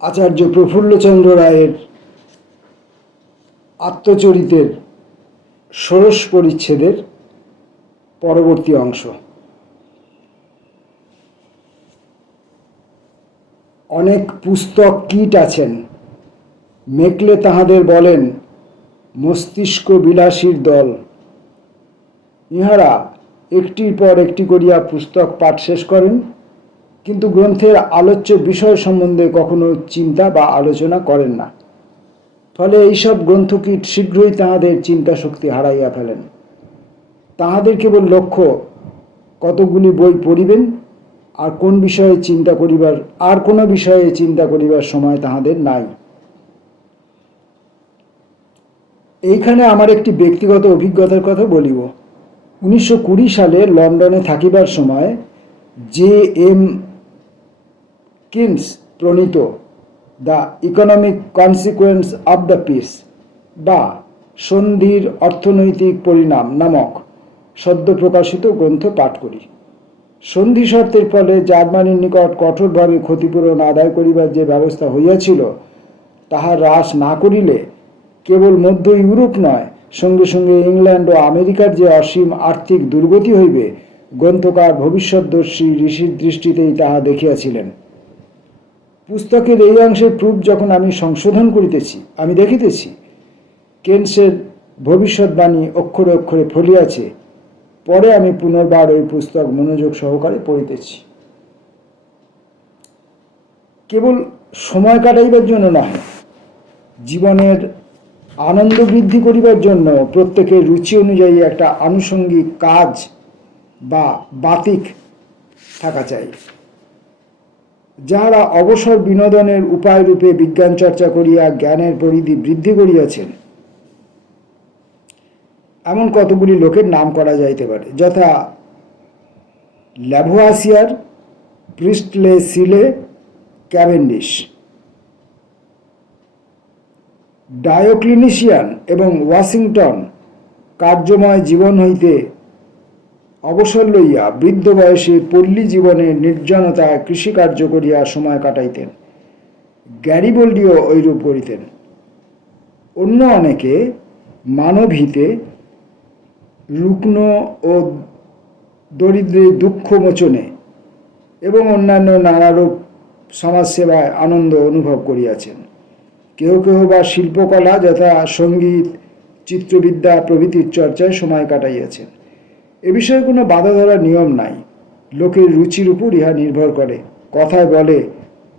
আচার্য প্রফুল্লচন্দ্র রায়ের আত্মচরিতের ষোড়শ পরিচ্ছেদের পরবর্তী অংশ। অনেক পুস্তক কীট আছেন, মেকলে তাহাদের বলেন মস্তিষ্ক বিলাসীর দল। ইহারা একটির পর একটি করিয়া পুস্তক পাঠ শেষ করেন, কিন্তু গ্রন্থের আলোচ্য বিষয় সম্বন্ধে কখনো চিন্তা বা আলোচনা করেন না। ফলে এইসব গ্রন্থকীট শীঘ্রই তাহাদের চিন্তা শক্তি হারাইয়া ফেলেন। তাহাদের কেবল লক্ষ্য কতকগুলি বই পড়িবেন, আর কোনো বিষয়ে চিন্তা করিবার সময় তাহাদের নাই। এইখানে আমার একটি ব্যক্তিগত অভিজ্ঞতার কথা বলিব। 1920 সালে লন্ডনে থাকিবার সময় J.M. কিনস প্রণীত the economic consequence of the piece বা সন্ধির অর্থনৈতিক পরিণাম নামক সদ্য প্রকাশিত গ্রন্থ পাঠ করি। সন্ধি শর্তের ফলে জার্মানির নিকট কঠোরভাবে ক্ষতিপূরণ আদায় করিবার যে ব্যবস্থা হইয়াছিল, তাহা হ্রাস না করিলে কেবল মধ্য ইউরোপ নয়, সঙ্গে সঙ্গে ইংল্যান্ড ও আমেরিকার যে অসীম আর্থিক দুর্গতি হইবে, গ্রন্থকার ভবিষ্যৎদর্শী ঋষির দৃষ্টিতেই তাহা দেখিয়াছিলেন। পুস্তকের এই অংশের প্রুফ যখন আমি সংশোধন করিতেছি, আমি দেখিতেছি কেনসের ভবিষ্যৎবাণী অক্ষরে অক্ষরে ফলিয়াছে। পরে আমি পুনর্বার ওই পুস্তক মনোযোগ সহকারে পড়িতেছি। কেবল সময় কাটাইবার জন্য নয়, জীবনের আনন্দ বৃদ্ধি করিবার জন্য প্রত্যেকের রুচি অনুযায়ী একটা আনুষঙ্গিক কাজ বা বাতিক থাকা চাই। যাহারা অবসর বিনোদনের উপায় রূপে বিজ্ঞান চর্চা করিয়া জ্ঞানের পরিধি বৃদ্ধি করিয়াছেন, এমন কতগুলি লোকের নাম করা যাইতে পারে, যথা ল্যাভোয়াসিয়ার, প্রিস্টলে, সিলে, ক্যাভেন্ডিশ। ডায়োক্লিনিশিয়ান এবং ওয়াশিংটন কার্যময় জীবন হইতে অবসর লইয়া বৃদ্ধ বয়সে পল্লী জীবনে নির্জনতায় কৃষিকার্য করিয়া সময় কাটাইতেন। গ্যারিবল্ডিও ঐরূপ করিতেন। অন্য অনেকে মানবহিতে, রুগ্ন ও দরিদ্রের দুঃখ মোচনে এবং অন্যান্য নানারূপ সমাজসেবায় আনন্দ অনুভব করিয়াছেন। কেহ কেহ বা শিল্পকলা যথা সঙ্গীত, চিত্রবিদ্যা প্রভৃতির চর্চায় সময় কাটাইয়াছেন। এ বিষয়ে কোনো বাধা ধরার নিয়ম নাই, লোকের রুচির উপর ইহা নির্ভর করে। কথায় বলে,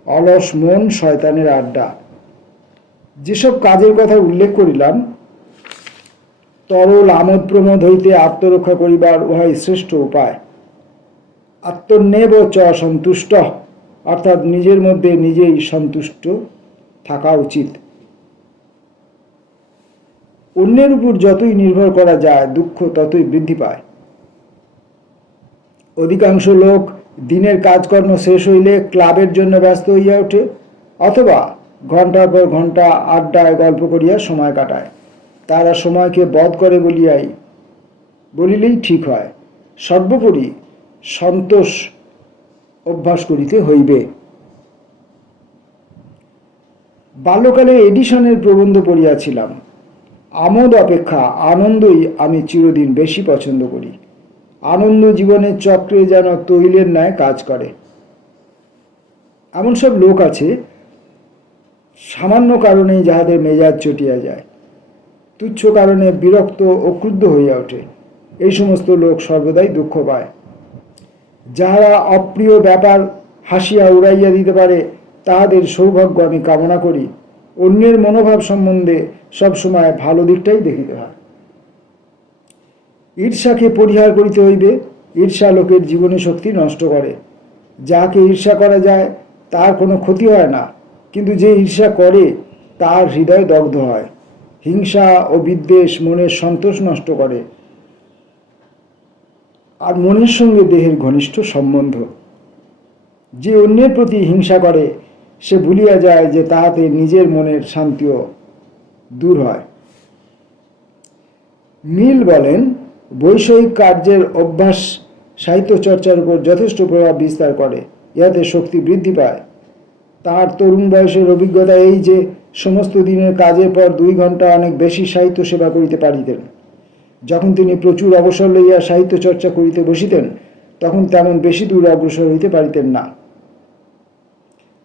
অলস মন শয়তানের আড্ডা। যেসব কাজের কথা উল্লেখ করিলাম, তরল আমোদ প্রমোদ হইতে আত্মরক্ষা করিবার উহাই শ্রেষ্ঠ উপায়। আত্মন্যেব চ সন্তুষ্ট, অর্থাৎ নিজের মধ্যে নিজেই সন্তুষ্ট থাকা উচিত। অন্যের উপর যতই নির্ভর করা যায়, দুঃখ ততই বৃদ্ধি পায়। অধিকাংশ লোক দিনের কাজকর্ম শেষ হইলে ক্লাবের জন্য ব্যস্ত হইয়া ওঠে, অথবা ঘন্টার পর ঘন্টা আড্ডায় গল্প করিয়া সময় কাটায়। তারা সময়কে বধ করে বলিলেই ঠিক হয়। সর্বোপরি সন্তোষ অভ্যাস করিতে হইবে। বাল্যকালে এডিসনের প্রবন্ধ পড়িয়াছিলাম। আমোদ অপেক্ষা আনন্দই আমি চিরদিন বেশি পছন্দ করি। আনন্দ জীবনের চক্রে যেন তৈলের ন্যায় কাজ করে। এমন সব লোক আছে, সামান্য কারণেই যাহাদের মেজাজ চটিয়া যায়, তুচ্ছ কারণে বিরক্ত ও ক্রুদ্ধ হইয়া ওঠে। এই সমস্ত লোক সর্বদাই দুঃখ পায়। যাহারা অপ্রিয় ব্যাপার হাসিয়া উড়াইয়া দিতে পারে, তাহাদের সৌভাগ্য আমি কামনা করি। অন্যের মনোভাব সম্বন্ধে সবসময় ভালো দিকটাই দেখিতে হয়। ঈর্ষাকে পরিহার করিতে হইবে। ঈর্ষা লোকের জীবনী শক্তি নষ্ট করে। যাকে ঈর্ষা করা যায় তার কোনো ক্ষতি হয় না, কিন্তু যে ঈর্ষা করে তার হৃদয় দগ্ধ হয়। হিংসা ও বিদ্বেষ মনের সন্তোষ নষ্ট করে, আর মনের সঙ্গে দেহের ঘনিষ্ঠ সম্বন্ধ। যে অন্যের প্রতি হিংসা করে, সে ভুলিয়া যায় যে তাহাতে নিজের মনের শান্তিও দূর হয়। মিল বলেন, বৈষয়িক কার্যের অভ্যাস সাহিত্য চর্চার উপর যথেষ্ট প্রভাব বিস্তার করে। ইহাতে শক্তি বৃদ্ধি পায়। তাঁর তরুণ বয়সের অভিজ্ঞতা এই যে সমস্ত দিনের কাজের পর 2 ঘন্টা অনেক বেশি সাহিত্য সেবা করিতে পারিতেন। যখন তিনি প্রচুর অবসর লইয়া সাহিত্য চর্চা করিতে বসিতেন তখন তেমন বেশি দূর অগ্রসর হইতে পারিতেন না।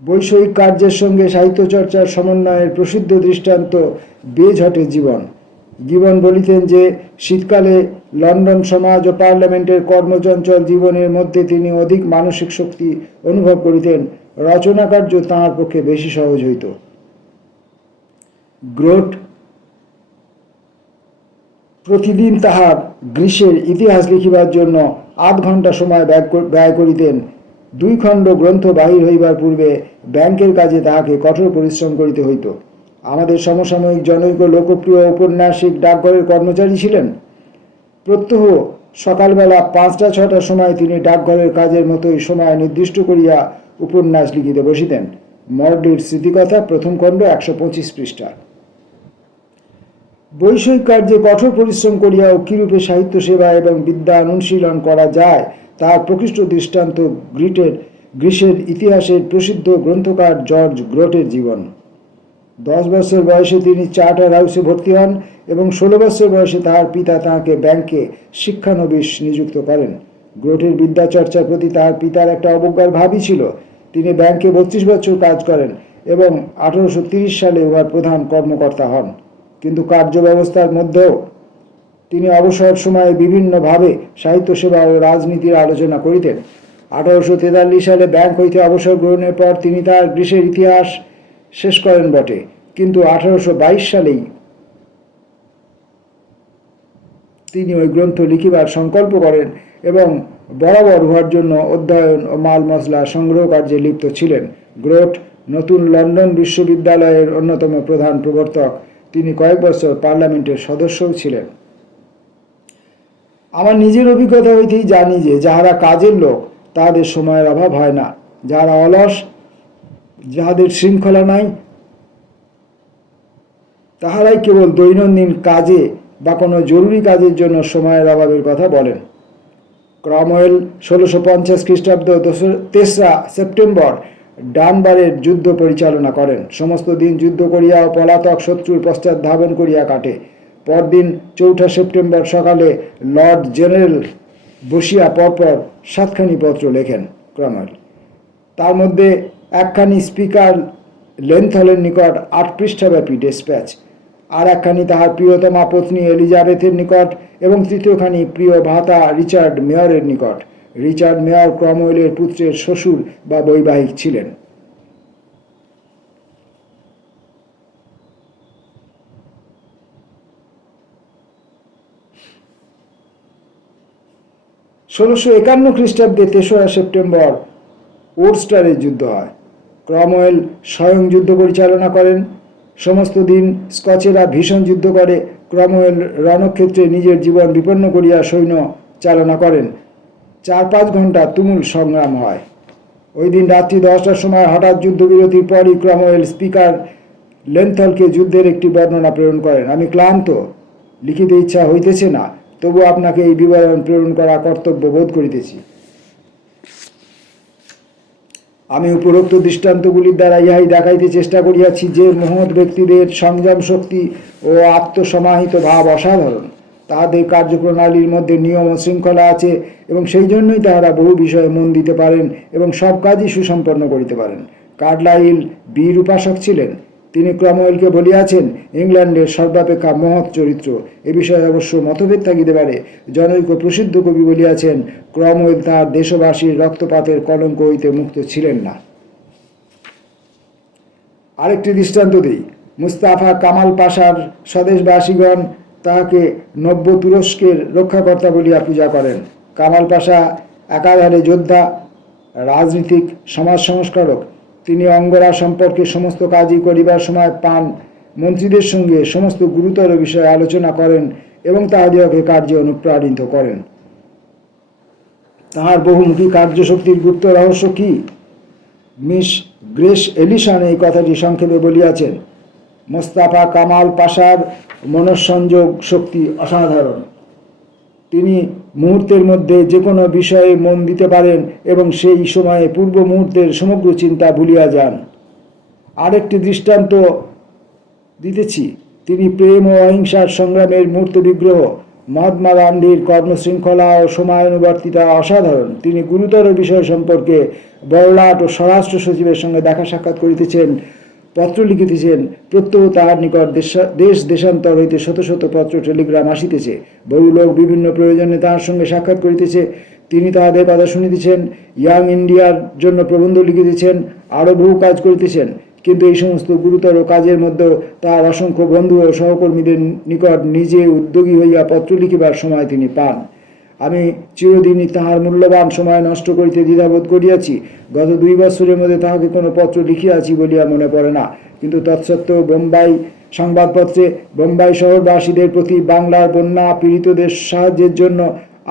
বৈষয়িক কার্যের সঙ্গে সাহিত্য চর্চার সমন্বয়ের প্রসিদ্ধ দৃষ্টান্ত বেঝটের জীবন। গিবন বলিতেন যে শীতকালে লন্ডন সমাজ ও পার্লামেন্টের কর্মচঞ্চল জীবনের মধ্যে তিনি অধিক মানসিক শক্তি অনুভব করিতেন, রচনা কার্য তাঁর পক্ষে বেশি সহজ হইত। গ্রোট প্রতিদিন তাহার গ্রীষ্মের ইতিহাস লিখিবার জন্য 8 ঘন্টা সময় ব্যয় করিতেন। 2 খণ্ড গ্রন্থ বাহির হইবার পূর্বে ব্যাংকের কাজে তাহাকে কঠোর পরিশ্রম করিতে হইত। আমাদের সমসাময়িক জনৈক লোকপ্রিয় ঔপন্যাসিক ডাকঘরের কর্মচারী ছিলেন। প্রত্যহ সকালবেলা 5টা-6টার সময় তিনি ডাকঘরের কাজের মতোই সময় নির্দিষ্ট করিয়া উপন্যাস লিখিতে বসিতেন। মর্ডির স্মৃতিকথা, প্রথম খণ্ড, 125 পৃষ্ঠা। বৈষয়িক কার্যে কঠোর পরিশ্রম করিয়াও কিরূপে সাহিত্য সেবা এবং বিদ্যা অনুশীলন করা যায় তার প্রকৃষ্ট দৃষ্টান্ত গ্রীসের ইতিহাসের প্রসিদ্ধ গ্রন্থকার জর্জ গ্রোটের জীবন। 10 বছর বয়সে তিনি চার্টার হাউসে ভর্তি হন এবং 16 বছর বয়সে তাহার পিতা তাঁকে ব্যাংকে শিক্ষানবিশ নিযুক্ত করেন। গ্রোটের বিদ্যাচর্চার প্রতি তাহার পিতার একটা অবজ্ঞার ভাবই ছিল। তিনি ব্যাংকে 32 বছর কাজ করেন এবং 1830 সালে উহার প্রধান কর্মকর্তা হন। কিন্তু কার্য ব্যবস্থার মধ্যেও তিনি অবসর সময়ে বিভিন্নভাবে সাহিত্য সেবা ও রাজনীতির আলোচনা করিতেন। 1843 সালে ব্যাংক হইতে অবসর গ্রহণের পর তিনি তার গ্রীসের ইতিহাস শেষ করেন বটে, কিন্তু 1822 সালেই তিনি ওই গ্রন্থ লিখিবার সংকল্প করেন এবং বরাবর উহার জন্য অধ্যয়ন ও মাল মশলা সংগ্রহ কার্যে লিপ্ত ছিলেন। গ্রোট নতুন লন্ডন বিশ্ববিদ্যালয়ের অন্যতম প্রধান প্রবর্তক। তিনি কয়েক বছর পার্লামেন্টের সদস্যও ছিলেন। আমার নিজের অভিজ্ঞতা হইতেই জানি যে যাহারা কাজের লোক তাহাদের সময়ের অভাব হয় না। যাহারা অলস, যাহাদের শৃঙ্খলা নাই, তাহারাই কেবল দৈনন্দিন কাজে বা কোনো জরুরি কাজের জন্য সময়ের অভাবের কথা বলেন। ক্রমওয়েল 1650 খ্রিস্টাব্দ 3রা সেপ্টেম্বর ডানবারের যুদ্ধ পরিচালনা করেন। সমস্ত দিন যুদ্ধ করিয়া ও পলাতক শত্রুর পশ্চাৎ ধাবন করিয়া কাটে। পরদিন 4 সেপ্টেম্বর সকালে লর্ড জেনারেল বসিয়া পরপর 7খানি পত্র লেখেন ক্রমওয়েল। তার মধ্যে 1খানি স্পিকার লেন্থলের নিকট 8 পৃষ্ঠাব্যাপী ডেসপ্যাচ, আর 1খানি তাহার প্রিয়তমা পত্নী এলিজাবেথের নিকট এবং 3য়খানি প্রিয় ভ্রাতা রিচার্ড মেয়রের নিকট। রিচার্ড মেয়র ক্রমওয়েলের পুত্রের শ্বশুর বা বৈবাহিক ছিলেন। (1651 খ্রিস্টাব্দে 3রা সেপ্টেম্বর ওরস্টারের যুদ্ধ হয়। ক্রমওয়েল স্বয়ং যুদ্ধ পরিচালনা করেন। সমস্ত দিন স্কচেরা ভীষণ যুদ্ধ করে। ক্রমওয়েল রণক্ষেত্রে নিজের জীবন বিপন্ন করিয়া সৈন্য চালনা করেন। 4-5 ঘন্টা তুমুল সংগ্রাম হয়। ওই দিন রাত্রি 10টার সময় হঠাৎ যুদ্ধবিরতির পরই ক্রমওয়েল স্পিকার লেন্থলকে যুদ্ধের একটি বর্ণনা প্রেরণ করেন। আমি ক্লান্ত, লিখিতে ইচ্ছা হইতেছে না, তবু আপনাকে এই বিবরণ প্রেরণ করা কর্তব্য বোধ করিতেছি। আমি উপরোক্ত দৃষ্টান্তগুলির দ্বারা ইহাই দেখাইতে চেষ্টা করিয়াছি যে মহৎ ব্যক্তিদের সংযম শক্তি ও আত্মসমাহিত ভাব অসাধারণ। তাহাদের কার্যপ্রণালীর মধ্যে নিয়ম ও শৃঙ্খলা আছে এবং সেই জন্যই তাহারা বহু বিষয়ে মন দিতে পারেন এবং সব কাজই সুসম্পন্ন করিতে পারেন। কার্লাইল বীর উপাসক ছিলেন। তিনি ক্রমওয়েলকে বলিয়াছেন, ইংল্যান্ডের সর্বাপেক্ষা মহৎ চরিত্র। এ বিষয়ে অবশ্য মতভেদ থাকিতে পারে। জনৈক প্রসিদ্ধ কবি বলিয়াছেন, ক্রমওয়েল তাহার দেশবাসীর রক্তপাতের কলঙ্ক হইতে মুক্ত ছিলেন না। আরেকটি দৃষ্টান্ত দিই। মুস্তাফা কামাল পাশার স্বদেশবাসীগণ তাহাকে নব্য তুরস্কের রক্ষাকর্তা বলিয়া পূজা করেন। কামাল পাশা একাধারে যোদ্ধা, রাজনীতিক, সমাজ সংস্কারক। তিনি অঙ্গরা সম্পর্কে সমস্ত কাজই করিবার সময় পান। মন্ত্রীদের সঙ্গে সমস্ত গুরুতর বিষয়ে আলোচনা করেন এবং তাহাদিগকে কার্যে অনুপ্রাণিত করেন। তাহার বহুমুখী কার্যশক্তির গুপ্ত রহস্য কি? মিস গ্রেস এলিসন এই কথাটি সংক্ষেপে বলিয়াছেন, মোস্তাফা কামাল পাশার মনঃসংযোগ শক্তি অসাধারণ। তিনি মুহূর্তের মধ্যে যে কোনো বিষয়ে মন দিতে পারেন এবং সেই সময়ে পূর্ব মুহূর্তের সমগ্র চিন্তা ভুলিয়া যান। আরেকটি দৃষ্টান্ত দিতেছি। তিনি প্রেম ও অহিংসার সংগ্রামের মূর্ত বিগ্রহ। মহাত্মা গান্ধীর কর্মশৃঙ্খলা ও সময়ানুবর্তিতা অসাধারণ। তিনি গুরুতর বিষয় সম্পর্কে বড়লাট ও স্বরাষ্ট্র সচিবের সঙ্গে দেখা সাক্ষাৎ করিতেছেন, পত্র লিখিতেছেন। প্রত্যহ তাহার নিকট দেশ দেশান্তর হইতে শত শত পত্র টেলিগ্রাম আসিতেছে। বহু লোক বিভিন্ন প্রয়োজনে তাহার সঙ্গে সাক্ষাৎ করিতেছে। তিনি তাহাদের কথা শুনিতেছেন, ইয়াং ইন্ডিয়ার জন্য প্রবন্ধ লিখিতেছেন, আরও বহু কাজ করিতেছেন। কিন্তু এই সমস্ত গুরুতর কাজের মধ্যেও তাহার অসংখ্য বন্ধু ও সহকর্মীদের নিকট নিজে উদ্যোগী হইয়া পত্র লিখিবার সময় তিনি পান। আমি চিরদিনই তাহার মূল্যবান সময় নষ্ট করিতে দ্বিধাবোধ করিয়াছি। গত 2 বৎসরের মধ্যে তাহাকে কোনো পত্র লিখিয়াছি বলিয়া মনে পড়ে না। কিন্তু তৎসত্ত্বেও বোম্বাই সংবাদপত্রে বোম্বাই শহরবাসীদের প্রতি বাংলার বন্যা পীড়িতদের সাহায্যের জন্য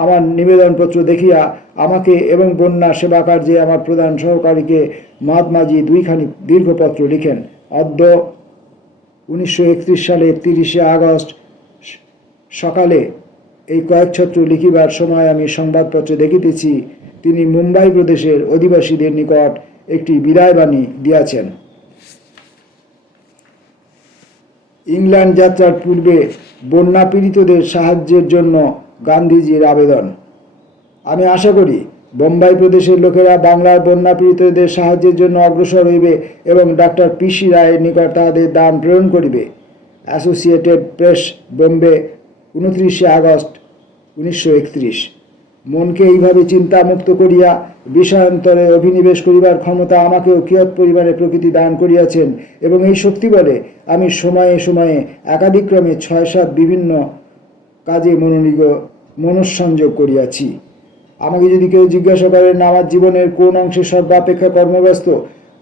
আমার নিবেদনপত্র দেখিয়া আমাকে এবং বন্যা সেবা কার্যে আমার প্রধান সহকারীকে মহাত্মাজি 2খানি দীর্ঘ পত্র লিখেন। অদ্য 1931 সালের 30 আগস্ট সকালে এই কয়েক ছত্র লিখিবার সময় আমি সংবাদপত্রে দেখিতেছি তিনি মুম্বাই প্রদেশের অধিবাসীদের নিকট একটি বিদায়বাণী দিয়াছেন। ইংল্যান্ড যাত্রার পূর্বে বন্যা পীড়িতদের সাহায্যের জন্য গান্ধীজির আবেদন। আমি আশা করি বোম্বাই প্রদেশের লোকেরা বাংলার বন্যা পীড়িতদের সাহায্যের জন্য অগ্রসর হইবে এবং ডক্টর পিসি রায়ের নিকট তাহাদের দান প্রেরণ করিবে। Associated press, Bombay, 29 August 1931। মনকে এইভাবে চিন্তামুক্ত করিয়া বিষয়ান্তরে অভিনিবেশ করিবার ক্ষমতা আমাকেও কিয়ৎ পরিমাণে প্রকৃতি দান করিয়াছেন এবং এই শক্তি বলে আমি সময়ে সময়ে একাধিক্রমে 6-7 বিভিন্ন কাজে মনঃসংযোগ করিয়াছি। আমাকে যদি কেউ জিজ্ঞাসা করেন আমার জীবনের কোন অংশে সর্বাপেক্ষা কর্মব্যস্ত,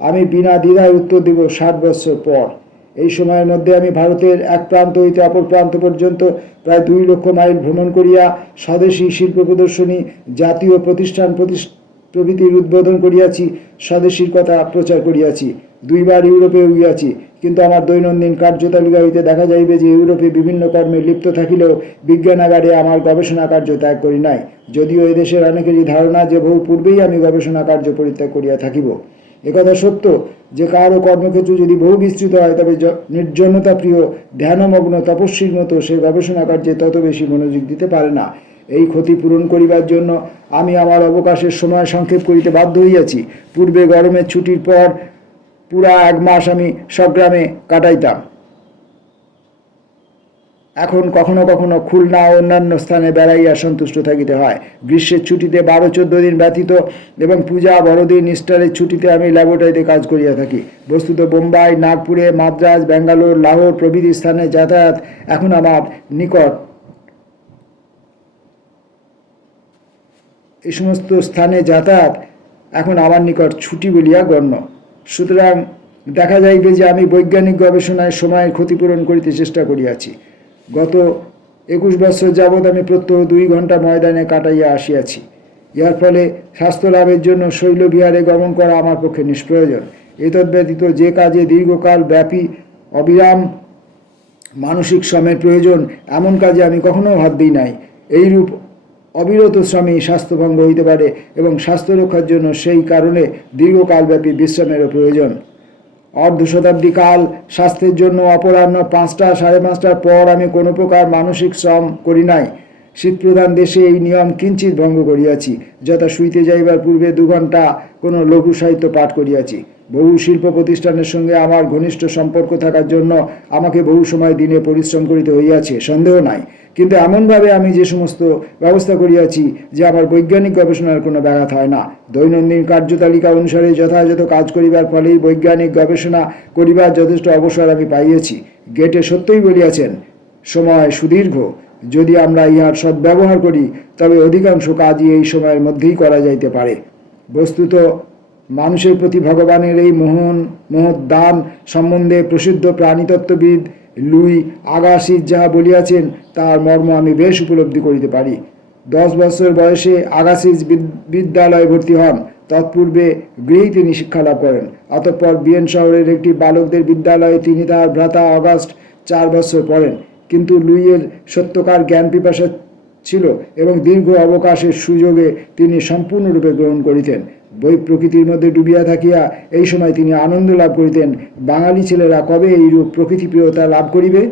আমি বিনা দ্বিধায় উত্তর দেব 60 বৎসর পর। এই সময়ের মধ্যে আমি ভারতের এক প্রান্ত হইতে অপর প্রান্ত পর্যন্ত প্রায় 2 লক্ষ মাইল ভ্রমণ করিয়া স্বদেশী শিল্প প্রদর্শনী, জাতীয় প্রতিষ্ঠান প্রভৃতির উদ্বোধন করিয়াছি, স্বদেশীর কথা প্রচার করিয়াছি। 2 বার ইউরোপে গিয়াছি। কিন্তু আমার দৈনন্দিন কার্যতালিকা হইতে দেখা যাইবে যে ইউরোপে বিভিন্ন কর্মে লিপ্ত থাকিলেও বিজ্ঞানাগারে আমার গবেষণা কার্য ত্যাগ করি নাই। যদিও এদেশের অনেকেরই ধারণা যে বহু পূর্বেই আমি গবেষণা কার্য পরিত্যাগ করিয়া থাকিব। একথা সত্য যে কারও কর্মক্ষেত্র যদি বহু বিস্তৃত হয় তবে নির্জনতা প্রিয় ধ্যানমগ্ন তপস্বীর মতো সে গবেষণা কার্যে তত বেশি মনোযোগ দিতে পারে না। এই ক্ষতি পূরণ করিবার জন্য আমি আমার অবকাশের সময় সংক্ষেপ করিতে বাধ্য হইয়াছি। পূর্বে গরমের ছুটির পর পুরা 1 মাস আমি স্বগ্রামে কাটাইতাম। এখন কখনো কখনো খুলনা ও অন্যান্য স্থানে বেড়াইয়া সন্তুষ্ট থাকিতে হয়। গ্রীষ্মের ছুটিতে 12-14 দিন ব্যতীত এবং পূজা, বড়দিন, ইস্টারের ছুটিতে আমি ল্যাবরেটরিতে কাজ করিয়া থাকি। বস্তুত বোম্বাই, নাগপুরে, মাদ্রাজ, ব্যাঙ্গালোর, লাহোর প্রভৃতি স্থানে যাতায়াত এখন আমার নিকট এই সমস্ত স্থানে যাতায়াত এখন আমার নিকট ছুটি বলিয়া গণ্য। সুতরাং দেখা যাইবে যে আমি বৈজ্ঞানিক গবেষণায় সময়ের ক্ষতিপূরণ করিতে চেষ্টা করিয়াছি। গত 21 বৎসর যাবৎ আমি প্রত্যহ 2 ঘণ্টা ময়দানে কাটাইয়া আসিয়াছি। ইহার ফলে স্বাস্থ্য লাভের জন্য শৈলবিহারে গমন করা আমার পক্ষে নিষ্প্রয়োজন। এতদ্ব্যতীত যে কাজে দীর্ঘকাল ব্যাপী অবিরাম মানসিক শ্রমের প্রয়োজন এমন কাজে আমি কখনো হাত দিই নাই। এইরূপ অবিরত শ্রমেই স্বাস্থ্যভঙ্গ হইতে পারে এবং স্বাস্থ্য রক্ষার জন্য সেই কারণে দীর্ঘকালব্যাপী বিশ্রামেরও প্রয়োজন। অর্ধ শতাব্দী কাল স্বাস্থ্যের জন্য অপরাহ্ন 5টা-5:30টার পর আমি কোনো প্রকার মানসিক শ্রম করি নাই। শীতপ্রধান দেশে এই নিয়ম কিঞ্চিত ভঙ্গ করিয়াছি। যথা শুইতে যাইবার পূর্বে 2 ঘণ্টা কোনো লঘু সাহিত্য পাঠ করিয়াছি। বহু শিল্প প্রতিষ্ঠানের সঙ্গে আমার ঘনিষ্ঠ সম্পর্ক থাকার জন্য আমাকে বহু সময় দিনে পরিশ্রম করিতে হইয়াছে, সন্দেহ নাই। কিন্তু এমনভাবে আমি যে সমস্ত ব্যবস্থা করিয়াছি যে আমার বৈজ্ঞানিক গবেষণার কোনো ব্যাঘাত হয় না। দৈনন্দিন কার্যতালিকা অনুসারে যথাযথ কাজ করিবার ফলেই বৈজ্ঞানিক গবেষণা করিবার যথেষ্ট অবসর আমি পাইয়াছি। গেটে সত্যই বলিয়াছেন, সময় সুদীর্ঘ। যদি আমরা ইহার সদ্ব্যবহার করি তবে অধিকাংশ কাজই এই সময়ের মধ্যেই করা যাইতে পারে। বস্তুত মানুষের প্রতি ভগবানের এই মহৎ দান সম্বন্ধে প্রসিদ্ধ প্রাণীতত্ত্ববিদ লুই আগাসিজ যাহা বলিয়াছেন তাহার মর্ম আমি বেশ উপলব্ধি করিতে পারি। 10 বৎসর বয়সে আগাসিজ বিদ্যালয়ে ভর্তি হন। তৎপূর্বে গৃহেই তিনি শিক্ষালাভ করেন। অতঃপর বিয়েন শহরের একটি বালকদের বিদ্যালয়ে তিনি তাহার ভ্রাতা অগাস্ট 4 বৎসর পড়েন। কিন্তু লুইয়ের সত্যকার জ্ঞান পিপাসা ছিল এবং দীর্ঘ অবকাশের সুযোগে তিনি সম্পূর্ণরূপে গ্রহণ করিতেন। বই প্রকৃতির মধ্যে ডুবিয়া থাকিয়া এই সময় তিনি আনন্দ লাভ করিতেন। বাঙালি ছেলেরা কবে এইরূপ প্রকৃতিপ্রিয়তা লাভ করিবে?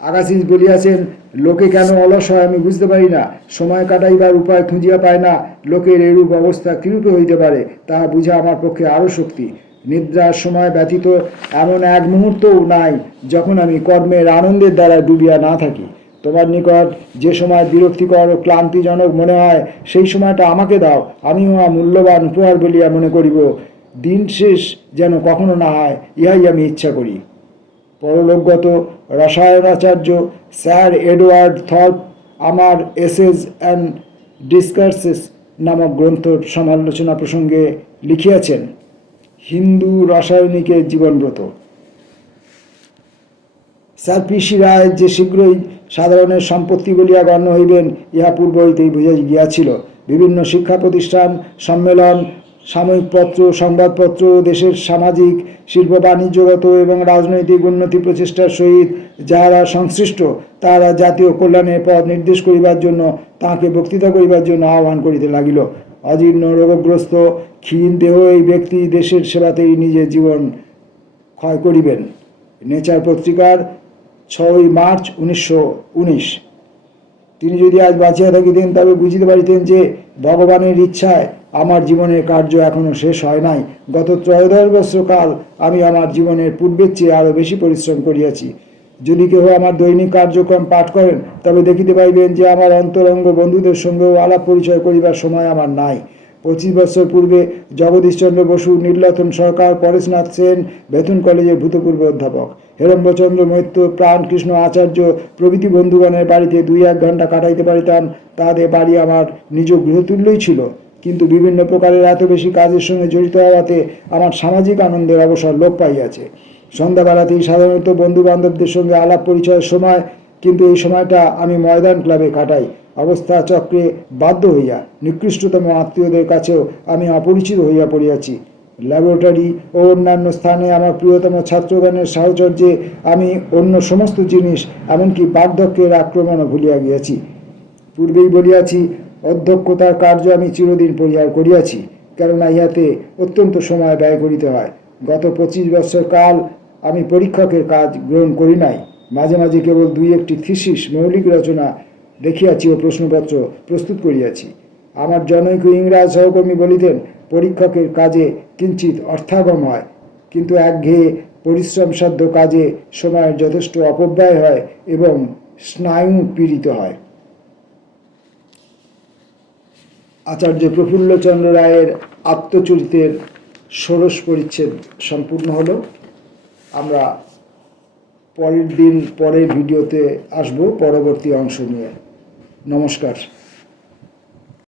আগাসিস বলিয়াছেন, লোকে কেন অলস হয় আমি বুঝতে পারি না, সময় কাটাইবার উপায় খুঁজিয়া পায় না। লোকের এরূপ অবস্থা কিরূপে হইতে পারে তাহা বুঝা আমার পক্ষে আরও শক্তি। নিদ্রার সময় ব্যতীত এমন এক মুহূর্তও নাই যখন আমি কর্মের আনন্দের দ্বারা ডুবিয়া না থাকি। তোমার নিকট যে সময় বিরক্তিকর ও ক্লান্তিজনক মনে হয় সেই সময়টা আমাকে দাও, আমি উহা মূল্যবান উপহার বলিয়া মনে করিব। দিন শেষ যেন কখনো না হয়, ইহাই আমি ইচ্ছা করি। পরলোকগত রসায়নাচার্য স্যার এডওয়ার্ড থর্প আমার এসেজ অ্যান্ড ডিসকার্সেস নামক গ্রন্থ সমালোচনা প্রসঙ্গে লিখিয়াছেন, হিন্দু রসায়নিকের জীবনব্রত। Sir P C. রায় যে শীঘ্রই সাধারণের সম্পত্তি বলিয়া গণ্য হইবেন ইহা পূর্ব হইতেই বুঝা গিয়াছিল। বিভিন্ন শিক্ষা প্রতিষ্ঠান, সম্মেলন, সাময়িক পত্র, সংবাদপত্র, দেশের সামাজিক, শিল্প, বাণিজ্যগত এবং রাজনৈতিক উন্নতি প্রচেষ্টার সহিত যাহারা সংশ্লিষ্ট তাহারা জাতীয় কল্যাণের পথ নির্দেশ করিবার জন্য তাহাকে বক্তৃতা করিবার জন্য আহ্বান করিতে লাগিল। অজীর্ণ রোগগ্রস্ত ক্ষীণ দেহ এই ব্যক্তি দেশের সেবাতেই নিজের জীবন ক্ষয় করিবেন। নেচার পত্রিকার 6 মার্চ 1919। তিনি যদি আজ বাঁচিয়া থাকিতেন তবে বুঝিতে পারিতেন যে ভগবানের ইচ্ছায় আমার জীবনের কার্য এখনও শেষ হয় নাই। গত 13 বৎসর কাল আমি আমার জীবনের পূর্বের চেয়ে আরও বেশি পরিশ্রম করিয়াছি। যদি কেহ আমার দৈনিক কার্যক্রম পাঠ করেন তবে দেখিতে পাইবেন যে আমার অন্তরঙ্গ বন্ধুদের সঙ্গেও আলাপ পরিচয় করিবার সময় আমার নাই। 25 বৎসর পূর্বে জগদীশচন্দ্র বসু, নীলরতন সরকার, পরেশনাথ সেন বেতন কলেজের ভূতপূর্ব অধ্যাপক, হেরম্বচন্দ্র মৈত্র, প্রাণকৃষ্ণ আচার্য প্রভৃতি বন্ধুগণের বাড়িতে 2-1 ঘণ্টা কাটাইতে পারিতাম। তাদের বাড়ি আমার নিজ গৃহতুল্যই ছিল, কিন্তু বিভিন্ন প্রকারের এত বেশি কাজের সঙ্গে জড়িত হওয়াতে আমার সামাজিক আনন্দের অবসর লোপ পাইয়াছে। সন্ধ্যাবেলাতেই সাধারণত বন্ধু বান্ধবদের সঙ্গে আলাপ পরিচয়ের সময়, কিন্তু এই সময়টা আমি ময়দান ক্লাবে কাটাই। অবস্থা চক্রে বাধ্য হইয়া নিকৃষ্টতম আত্মীয়দের কাছেও আমি অপরিচিত হইয়া পড়িয়াছি। ল্যাবরেটরি ও অন্যান্য স্থানে আমার প্রিয়তম ছাত্রগণের সাহচর্যে আমি অন্য সমস্ত জিনিস, এমনকি বার্ধক্যের আক্রমণও ভুলিয়া গিয়াছি। পূর্বেই বলিয়াছি, অধ্যক্ষতার কার্য আমি চিরদিন পরিহার করিয়াছি, কেননা ইহাতে অত্যন্ত সময় ব্যয় করিতে হয়। গত 25 বৎসর কাল আমি পরীক্ষকের কাজ গ্রহণ করি নাই। মাঝে মাঝে কেবল 2-1টি থিসিস, মৌলিক রচনা দেখিয়াছি ও প্রশ্নপত্র প্রস্তুত করিয়াছি। আমার জনৈক ইংরাজ সহকর্মী বলিতেন, পরীক্ষকের কাজে কিঞ্চিত অর্থাগম হয়, কিন্তু একঘেয়ে পরিশ্রমসাধ্য কাজে সময়ের যথেষ্ট অপব্যয় হয় এবং স্নায়ু পীড়িত হয়। আচার্য প্রফুল্লচন্দ্র রায়ের আত্মচরিতের ষোড়শ পরিচ্ছেদ সম্পূর্ণ হলো। আমরা পরের ভিডিওতে আসব পরবর্তী অংশ নিয়ে। নমস্কার।